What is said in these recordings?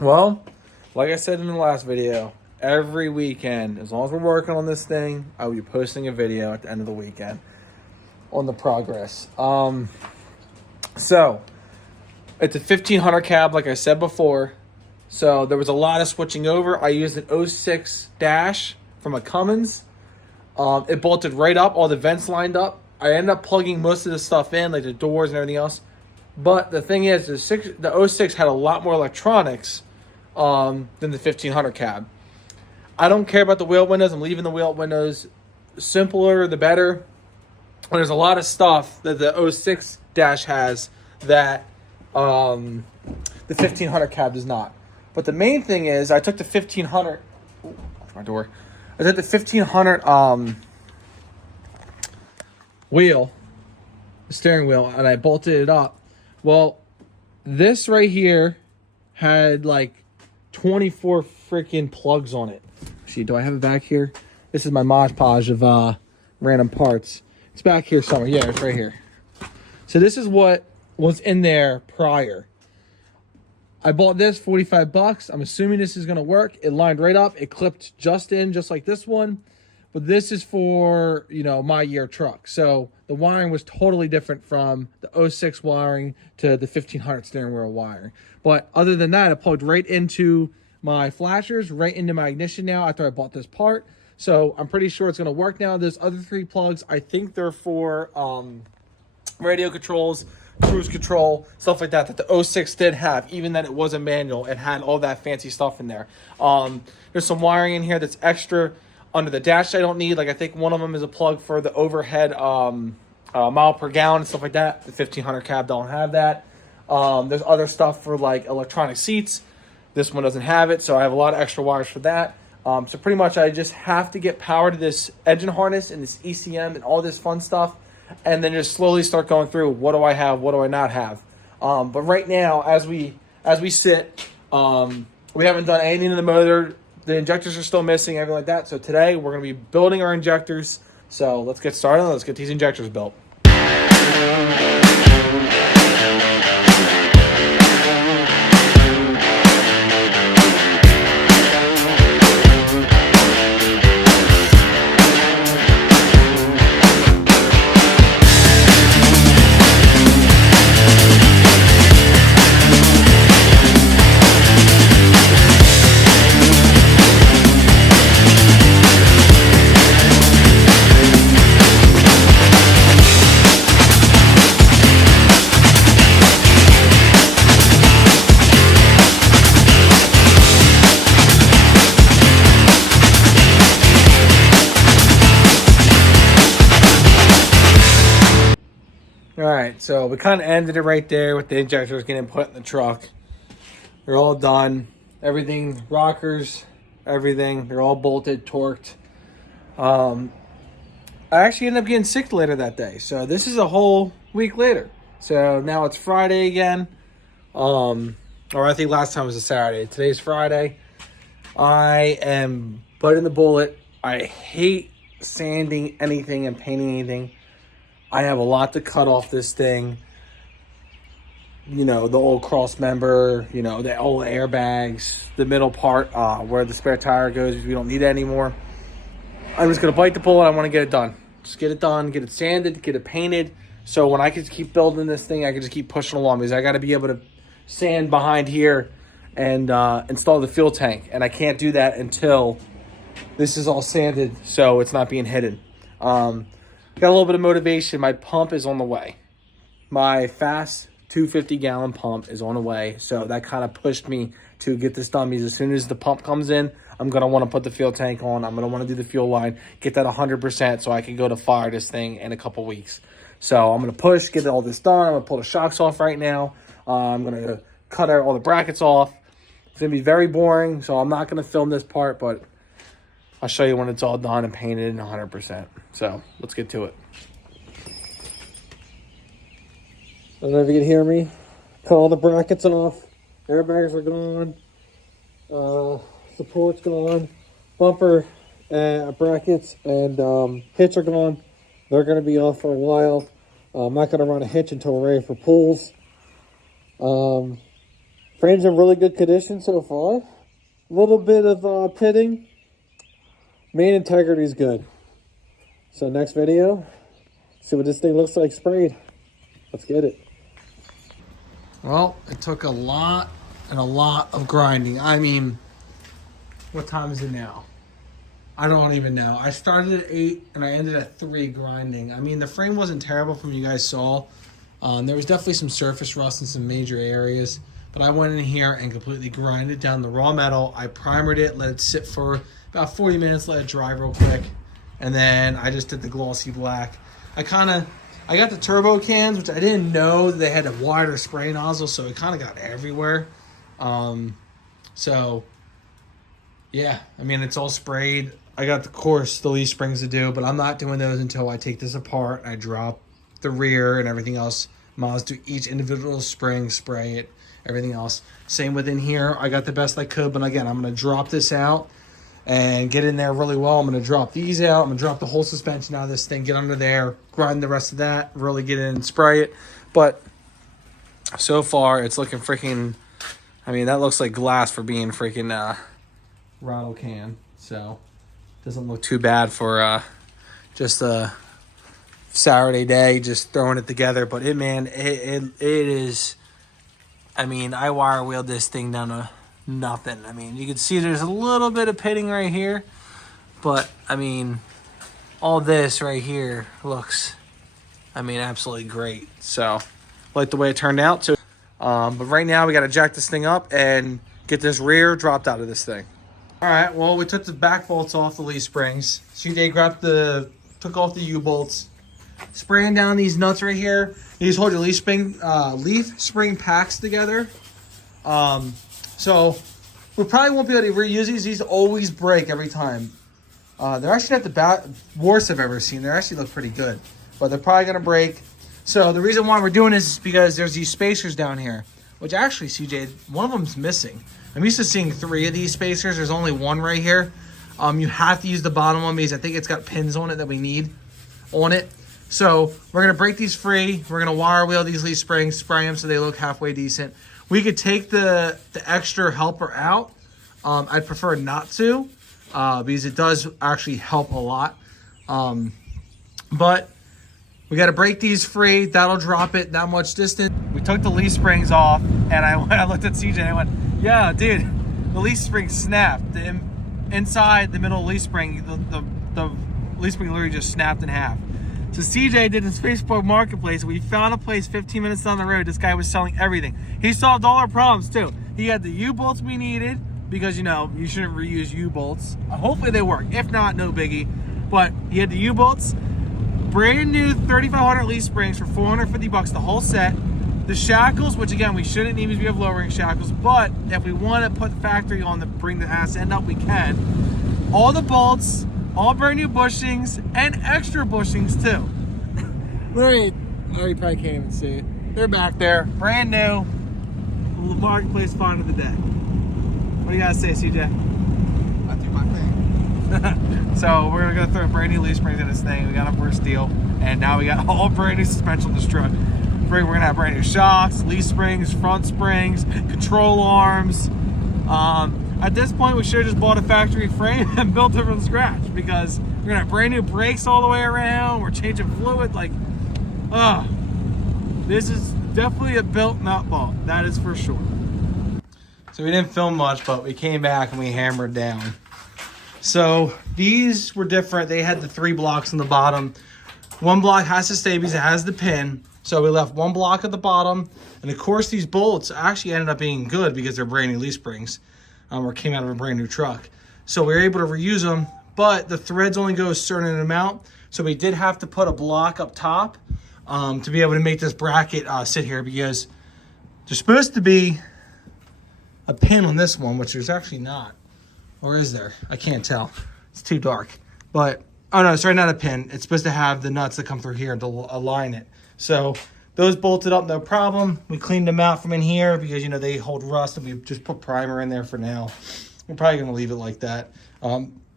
Well, like I said in the last video, every weekend, as long as we're working on this thing, I will be posting a video at the end of the weekend on the progress. So it's a 1500 cab, like I said before. So there was a lot of switching over. I used an '06 dash from a Cummins. It bolted right up, all the vents lined up. I ended up plugging most of the stuff in, like the doors and everything else. But the thing is, the '06 had a lot more electronics than the 1500 cab. I don't care about the wheel windows. I'm leaving the wheel windows. Simpler, the better. But there's a lot of stuff that the '06 dash has that the 1500 cab does not. But the main thing is, I took the 1500. Watch my door. I took the 1500 wheel, the steering wheel, and I bolted it up. Well, this right here had like 24 freaking plugs on it. See, do I have it back here? This is my Mod Podge of random parts. It's back here somewhere. Yeah, it's right here. So this is what was in there prior. I bought this $45. I'm assuming this is going to work. It lined right up. It clipped just in, just like this one. But this is for, my year truck. So the wiring was totally different from the '06 wiring to the 1500 steering wheel wiring. But other than that, it plugged right into my flashers, right into my ignition now after I bought this part. So I'm pretty sure it's going to work now. There's other 3 plugs. I think they're for radio controls, cruise control, stuff like that the '06 did have. Even that it was a manual, it had all that fancy stuff in there. There's some wiring in here that's extra under the dash I don't need. Like I think one of them is a plug for the overhead mile per gallon and stuff like that. The 1500 cab don't have that. There's other stuff for like electronic seats. This one doesn't have it, so I have a lot of extra wires for that. So pretty much I just have to get power to this engine harness and this ECM and all this fun stuff, and then just slowly start going through what do I have, what do I not have. But right now, as we sit, we haven't done anything to the motor. The injectors are still missing, everything like that. So today we're going to be building our injectors. So let's get started. Let's get these injectors built. Alright, so we kind of ended it right there with the injectors getting put in the truck. They're all done. Everything, rockers, everything. They're all bolted, torqued. I actually ended up getting sick later that day. So this is a whole week later. So now it's Friday again. Or I think last time was a Saturday. Today's Friday. I am biting the bullet. I hate sanding anything and painting anything. I have a lot to cut off this thing. The old cross member, the old airbags, the middle part where the spare tire goes. We don't need it anymore. I'm just going to bite the bullet. I want to get it done. Just get it done, get it sanded, get it painted. So when I can keep building this thing, I can just keep pushing along, because I got to be able to sand behind here and install the fuel tank. And I can't do that until this is all sanded, so it's not being hidden. Got a little bit of motivation. My pump is on the way. My fast 250-gallon pump is on the way. So that kind of pushed me to get this done, because as soon as the pump comes in, I'm going to want to put the fuel tank on. I'm going to want to do the fuel line, get that 100% so I can go to fire this thing in a couple weeks. So I'm going to push, get all this done. I'm going to pull the shocks off right now. I'm going to cut all the brackets off. It's going to be very boring, so I'm not going to film this part, but I'll show you when it's all done and painted and 100%. So let's get to it. I don't know if you can hear me. Cut all the brackets off. Airbags are gone. Support's gone. Bumper brackets and hitch are gone. They're going to be off for a while. I'm not going to run a hitch until we're ready for pulls. Frame's in really good condition so far. A little bit of pitting. Main integrity is good. So next video, see what this thing looks like sprayed. Let's get it. Well, it took a lot and a lot of grinding. I mean, what time is it now? I don't even know. I started at 8 and I ended at 3 grinding. I mean, the frame wasn't terrible from you guys saw. There was definitely some surface rust in some major areas. But I went in here and completely grinded down the raw metal. I primered it, let it sit for about 40 minutes, let it dry real quick. And then I just did the glossy black. I got the turbo cans, which I didn't know they had a wider spray nozzle, so it kind of got everywhere. So, yeah, I mean, it's all sprayed. I got, of course, the leaf springs to do, but I'm not doing those until I take this apart. I drop the rear and everything else. Miles do each individual spring, spray it, everything else. Same within here. I got the best I could, but again, I'm going to drop this out and get in there really well. I'm going to drop these out. I'm going to drop the whole suspension out of this thing, get under there, grind the rest of that, really get in and spray it. But so far, it's looking freaking, I mean, that looks like glass for being freaking rattle can. So doesn't look too bad for just a Saturday day, just throwing it together. But it is, I mean, I wire wheeled this thing down to nothing. I mean, you can see there's a little bit of pitting right here, but I mean, all this right here looks, I mean, absolutely great. So like the way it turned out. So but right now we got to jack this thing up and get this rear dropped out of this thing. All right, well, we took the back bolts off the leaf springs. CJ took off the U-bolts, spraying down these nuts right here. You just hold your leaf spring packs together. So we probably won't be able to reuse these. These always break every time. They're actually not the worst I've ever seen. They actually look pretty good, but they're probably gonna break. So the reason why we're doing this is because there's these spacers down here, which actually, CJ, one of them's missing. I'm used to seeing 3 of these spacers. There's only 1 right here. You have to use the bottom one because I think it's got pins on it that we need on it. So we're gonna break these free. We're gonna wire wheel these leaf springs, spray them so they look halfway decent. We could take the extra helper out. I'd prefer not to because it does actually help a lot. But we got to break these free. That'll drop it that much distance. We took the leaf springs off, and I looked at CJ and I went, yeah, dude, the leaf spring snapped. Inside the middle leaf spring, the leaf spring literally just snapped in half. So CJ did his Facebook Marketplace. We found a place 15 minutes down the road. This guy was selling everything. He solved all our problems too. He had the U-bolts we needed because, you know, you shouldn't reuse U-bolts. Hopefully they work. If not, no biggie. But he had the U-bolts, brand new 3,500 leaf springs for $450, the whole set. The shackles, which again, we shouldn't need because we have lowering shackles, but if we want to put the factory on to bring the ass end up, we can. All the bolts, all brand new bushings, and extra bushings too. Literally, you probably can't even see it. They're back there, brand new. Marketplace find of the day. What do you gotta say, CJ? I do my thing. So we're gonna throw brand new leaf springs in this thing. We got them for a steal, and now we got all brand new suspension on this truck. We're gonna have brand new shocks, leaf springs, front springs, control arms. At this point, we should have just bought a factory frame and built it from scratch because we're gonna have brand new brakes all the way around. We're changing fluid, like, this is definitely a built, not bought. That is for sure. So we didn't film much, but we came back and we hammered down. So these were different. They had the 3 blocks on the bottom. 1 block has to stay because it has the pin. So we left 1 block at the bottom. And of course, these bolts actually ended up being good because they're brand new leaf springs. Or came out of a brand new truck. So we were able to reuse them, but the threads only go a certain amount. So we did have to put a block up top to be able to make this bracket sit here because there's supposed to be a pin on this one, which there's actually not. Or is there? I can't tell. It's too dark. But, oh no, sorry, not a pin. It's supposed to have the nuts that come through here to align it. So those bolted up, no problem. We cleaned them out from in here because, you know, they hold rust, and we just put primer in there for now. We're probably going to leave it like that.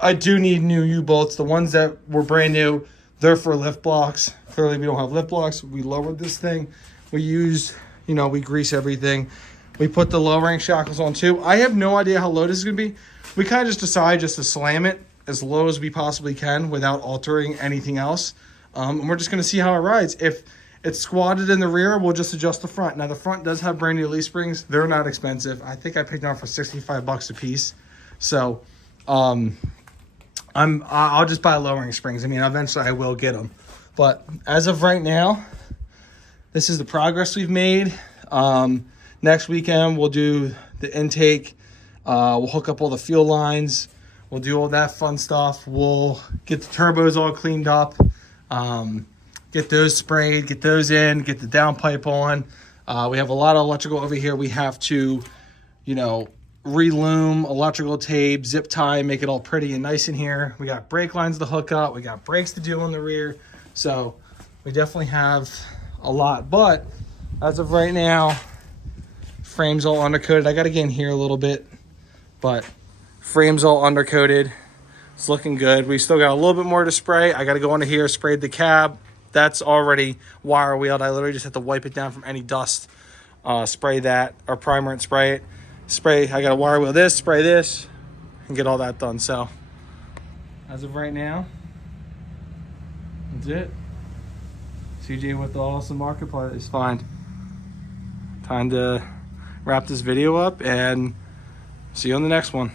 I do need new U-bolts. The ones that were brand new, they're for lift blocks. Clearly, we don't have lift blocks. We lowered this thing. We used, you know, we grease everything. We put the lowering shackles on too. I have no idea how low this is gonna be. We kind of just decided just to slam it as low as we possibly can without altering anything else. And we're just gonna see how it rides. If it's squatted in the rear, we'll just adjust the front. Now the front does have brand new leaf springs. They're not expensive. I think I picked them up for 65 bucks a piece. So I'll just buy lowering springs. I mean, eventually I will get them. But as of right now, this is the progress we've made. Next weekend, we'll do the intake. We'll hook up all the fuel lines. We'll do all that fun stuff. We'll get the turbos all cleaned up. Get those sprayed, get those in, get the downpipe on. We have a lot of electrical over here. We have to, you know, relume, electrical tape, zip tie, make it all pretty and nice in here. We got brake lines to hook up. We got brakes to do on the rear. So we definitely have a lot. But as of right now, frame's all undercoated. I got to get in here a little bit, but frame's all undercoated. It's looking good. We still got a little bit more to spray. I got to go under here, sprayed the cab. That's already wire wheeled. I literally just have to wipe it down from any dust. Spray that, or primer and spray it. Spray, I got to wire wheel this, spray this, and get all that done. So, as of right now, that's it. CJ with the awesome marketplace find. Time to wrap this video up and see you on the next one.